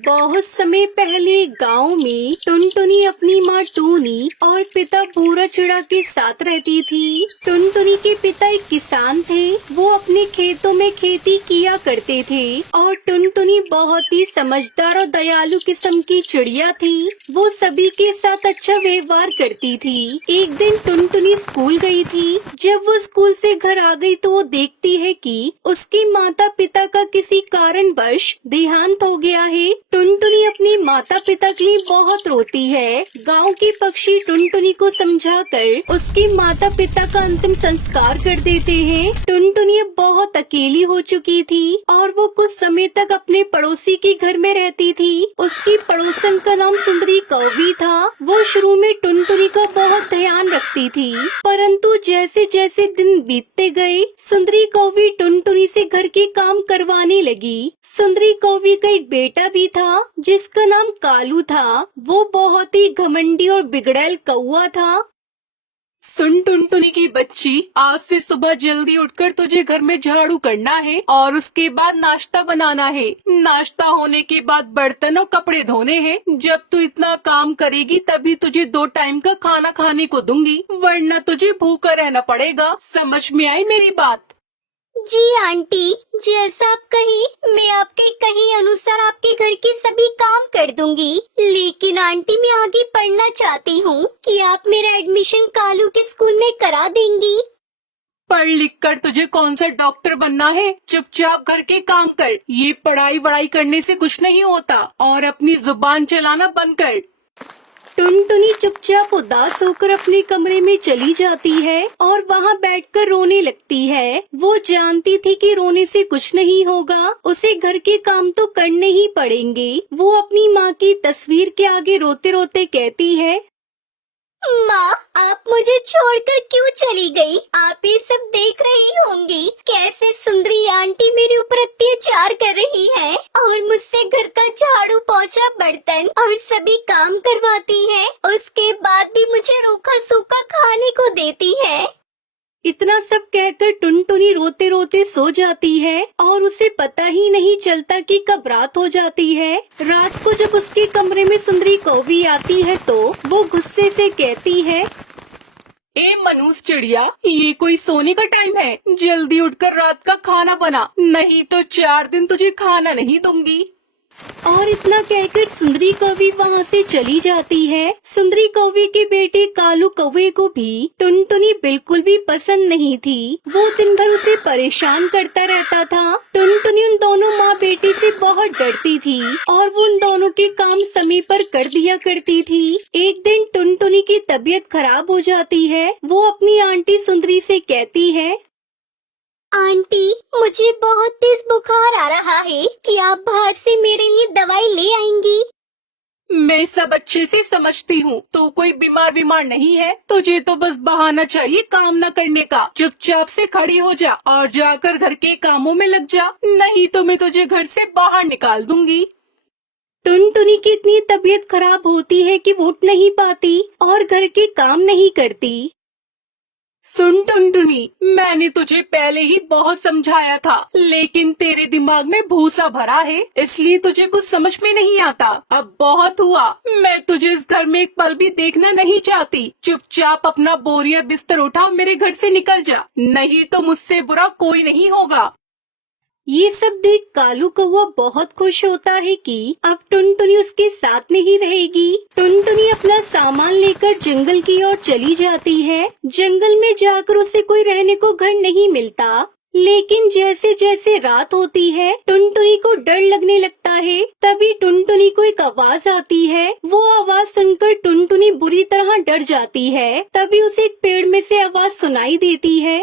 बहुत समय पहले गांव में टुनटुनी अपनी माँ टूनी और पिता भूरा चिड़ा के साथ रहती थी। टुनटुनी के पिता एक किसान थे। वो अपने खेतों में खेती किया करते थे और टुनटुनी बहुत ही समझदार और दयालु किस्म की चिड़िया थी। वो सभी के साथ अच्छा व्यवहार करती थी। एक दिन टुनटुनी स्कूल गई थी। जब वो स्कूल से घर आ गई तो वो देखती है कि उसके माता पिता का किसी कारणवश देहांत हो गया है। टुनटुनी अपने माता पिता के लिए बहुत रोती है। गांव के पक्षी टुनटुनी को समझाकर उसके माता पिता का अंतिम संस्कार कर देते हैं। टुनटुनी अब बहुत अकेली हो चुकी थी और वो कुछ समय तक अपने पड़ोसी के घर में रहती थी। उसकी पड़ोसन का नाम सुंदरी कौवी था। वो शुरू में टुनटुनी का बहुत ध्यान रखती थी, परंतु जैसे जैसे दिन बीतते गए सुंदरी कौवी टुनटुनी से घर के काम करवाने लगी। सुंदरी कौवी का एक बेटा भी था जिसका नाम कालू था। वो बहुत ही घमंडी और बिगड़ैल कौवा था। सुन टुनटुनी की बच्ची, आज से सुबह जल्दी उठकर तुझे घर में झाड़ू करना है और उसके बाद नाश्ता बनाना है। नाश्ता होने के बाद बर्तन और कपड़े धोने हैं। जब तू इतना काम करेगी तभी तुझे 2 टाइम का खाना खाने को दूंगी, वरना तुझे भूखा रहना पड़ेगा। समझ में आई मेरी बात? जी आंटी, जैसा आप कही मैं आपके कहे अनुसार आपके घर के सभी काम कर दूंगी। लेकिन आंटी, मैं आगे पढ़ना चाहती हूँ कि आप मेरा एडमिशन कालू के स्कूल में करा देंगी। पढ़ लिख कर तुझे कौन सा डॉक्टर बनना है? चुपचाप घर के काम कर। ये पढ़ाई वढ़ाई करने से कुछ नहीं होता और अपनी जुबान चलाना बंद कर। टुनटुनी चुपचाप उदास होकर अपने कमरे में चली जाती है और वहाँ बैठकर रोने लगती है। वो जानती थी कि रोने से कुछ नहीं होगा, उसे घर के काम तो करने ही पड़ेंगे। वो अपनी माँ की तस्वीर के आगे रोते रोते कहती है, माँ, आप मुझे छोड़कर क्यों चली गई? आप ये सब देख रही होंगी कैसे सुंदरी आंटी मेरे ऊपर अत्याचार कर रही है और मुझसे घर का झाड़ू पोछा बर्तन और सभी काम करवाती है। उसके बाद भी मुझे रूखा सूखा खाने को देती है। इतना सब कहकर टुनटुनी रोते रोते सो जाती है और उसे पता ही नहीं चलता कि कब रात हो जाती है। रात को जब उसके कमरे में सुंदरी कौवी आती है तो वो गुस्से से कहती है, ए मनुष्य चिड़िया, ये कोई सोने का टाइम है? जल्दी उठकर रात का खाना बना, नहीं तो 4 दिन तुझे खाना नहीं दूंगी। और इतना कहकर सुंदरी कौवी वहाँ से चली जाती है। सुंदरी कौवी के बेटे कालू कौवे को भी टुनटुनी बिल्कुल भी पसंद नहीं थी। वो दिन भर उसे परेशान करता रहता था। टुनटुनी उन दोनों माँ बेटे से बहुत डरती थी और वो उन दोनों के काम समय पर कर दिया करती थी। एक दिन टुनटुनी की तबीयत खराब हो जाती है। वो अपनी आंटी सुंदरी से कहती है, आंटी, मुझे बहुत तेज बुखार आ रहा है कि आप बाहर से मेरे लिए दवाई ले आएंगी? मैं सब अच्छे से समझती हूँ, तो कोई बीमार नहीं है। तुझे तो बस बहाना चाहिए काम न करने का। चुपचाप से खड़ी हो जा और जाकर घर के कामों में लग जा, नहीं तो मैं तुझे घर से बाहर निकाल दूंगी। टुनटुनी की इतनी तबीयत खराब होती है कि वो उठ नहीं पाती और घर के काम नहीं करती। सुन टुनटुनी, मैंने तुझे पहले ही बहुत समझाया था, लेकिन तेरे दिमाग में भूसा भरा है, इसलिए तुझे कुछ समझ में नहीं आता। अब बहुत हुआ, मैं तुझे इस घर में एक पल भी देखना नहीं चाहती। चुपचाप अपना बोरिया बिस्तर उठा, मेरे घर से निकल जा, नहीं तो मुझसे बुरा कोई नहीं होगा। ये सब देख कालू कौवा बहुत खुश होता है कि अब टुनटुनी उसके साथ नहीं रहेगी। टुनटुनी अपना सामान लेकर जंगल की ओर चली जाती है। जंगल में जाकर उसे कोई रहने को घर नहीं मिलता, लेकिन जैसे जैसे रात होती है टुनटुनी को डर लगने लगता है। तभी टुनटुनी को एक आवाज आती है। वो आवाज सुनकर टुनटुनी बुरी तरह डर जाती है। तभी उसे एक पेड़ में से आवाज सुनाई देती है,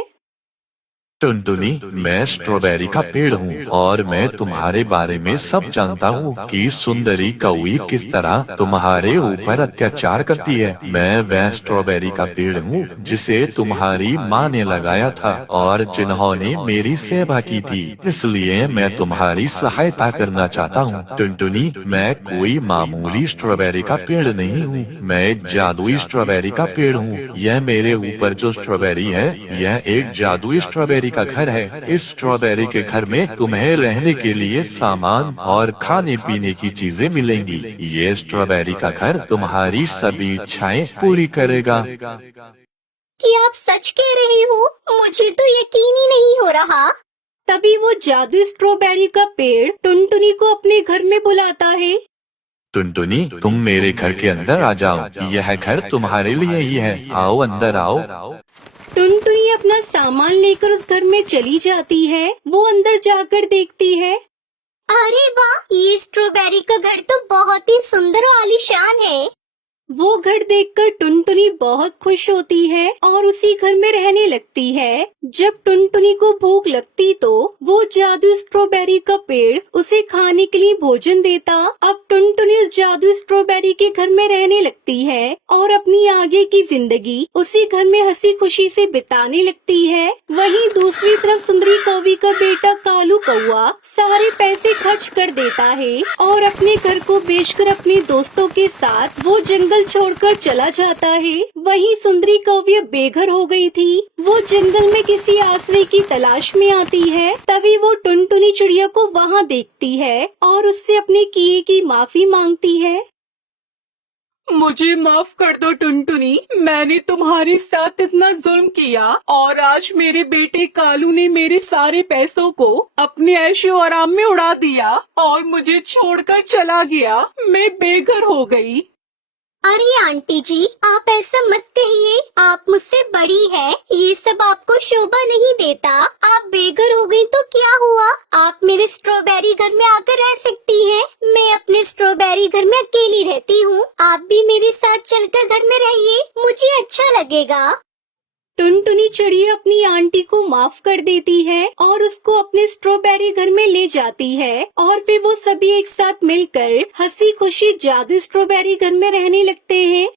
टुनटुनी, मैं स्ट्रॉबेरी का पेड़ हूँ और मैं तुम्हारे बारे में सब जानता हूँ कि सुंदरी कौवी किस तरह तुम्हारे ऊपर अत्याचार करती है। मैं वह स्ट्रॉबेरी का पेड़ हूँ जिसे तुम्हारी माँ ने लगाया था और जिन्होंने मेरी सेवा की थी, इसलिए मैं तुम्हारी सहायता करना चाहता हूँ। टुनटुनी, मैं कोई मामूली स्ट्रॉबेरी का पेड़ नहीं हूँ, मैं जादुई स्ट्रॉबेरी का पेड़ हूँ। यह मेरे ऊपर जो स्ट्रॉबेरी है, यह एक जादुई स्ट्रॉबेरी स्ट्रॉबेरी का घर है। इस स्ट्रॉबेरी के घर में तुम्हें रहने के लिए सामान और खाने पीने की चीजें मिलेंगी। ये स्ट्रॉबेरी का घर तुम्हारी सभी इच्छाएं पूरी करेगा। क्या आप सच कह रहे हो? मुझे तो यकीन ही नहीं हो रहा। तभी वो जादुई स्ट्रॉबेरी का पेड़ टुनटुनी को अपने घर में बुलाता है। टुनटुनी, तुम मेरे घर के अंदर आ जाओ। यह घर तुम्हारे लिए ही है। आओ, अंदर आओ। टुनटुनी अपना सामान लेकर उस घर में चली जाती है। वो अंदर जाकर देखती है। अरे वाह, ये स्ट्रॉबेरी का घर तो बहुत ही सुंदर और आलीशान है। वो घर देखकर टुनटुनी बहुत खुश होती है और उसी घर में रहने लगती है। जब टुनटुनी को भूख लगती तो वो जादुई स्ट्रॉबेरी का पेड़ उसे खाने के लिए भोजन देता। अब टुनटुनी उस जादुई स्ट्रॉबेरी के घर में रहने लगती है और अपनी आगे की जिंदगी उसी घर में हंसी खुशी से बिताने लगती है। वहीं दूसरी तरफ सुंदरी कौवी का बेटा कालू कौआ सारे पैसे खर्च कर देता है और अपने घर को बेचकर अपने दोस्तों के साथ वो जंगल छोड़कर चला जाता है। वहीं सुंदरी कौवी बेघर हो गई थी। वो जंगल में किसी आश्रय की तलाश में आती है। तभी वो टुनटुनी चिड़िया को वहाँ देखती है और उससे अपने किए की माफी मांगती है। मुझे माफ कर दो टुनटुनी, मैंने तुम्हारे साथ इतना जुल्म किया और आज मेरे बेटे कालू ने मेरे सारे पैसों को अपने ऐशो आराम में उड़ा दिया और मुझे छोड़कर चला गया। मैं बेघर हो गई। अरे आंटी जी, आप ऐसा मत कहिए। आप मुझसे बड़ी है, ये सब आपको शोभा नहीं देता। आप बेघर हो गई तो क्या हुआ? आप मेरे स्ट्रॉबेरी घर में आकर रह सकती हैं। मैं अपने स्ट्रॉबेरी घर में अकेली रहती हूँ। आप भी मेरे साथ चलकर घर में रहिए, मुझे अच्छा लगेगा। टुनटुनी चिड़िया अपनी आंटी को माफ कर देती है और उसको अपने स्ट्रॉबेरी घर में ले जाती है और फिर वो सभी एक साथ मिलकर हंसी खुशी जादुई स्ट्रॉबेरी घर में रहने लगते हैं।